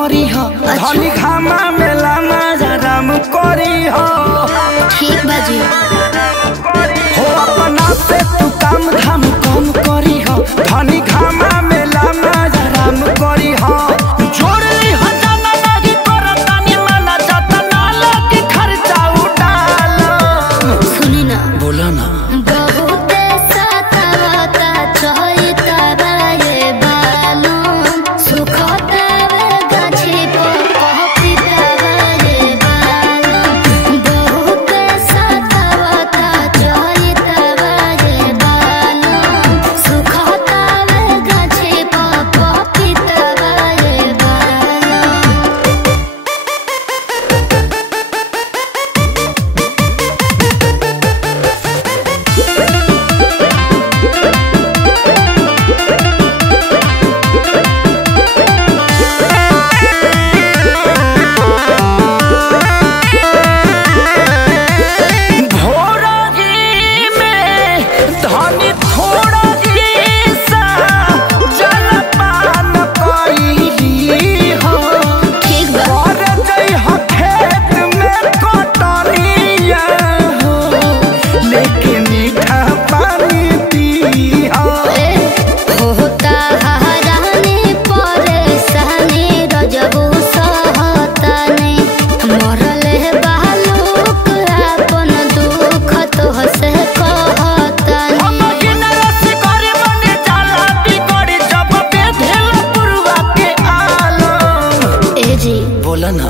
करी हो धनी घामा मेला राम करी हो। ठीक बाजी हो अपना से तू काम धाम कम करी हो धनी घामा मेला राम करी हो। जोड़ी हो जाना नहीं करतानी माना जाता ना लगी खर्चा उठालो। सुनी ना बोला ना बहुत सतावता चहिता रे बालू सुखता रे गाछी पपीता रे बालू बहुत सतावता चहिता रे बालू सुखता रे गाछी पपीता रे बालू। बोला ना।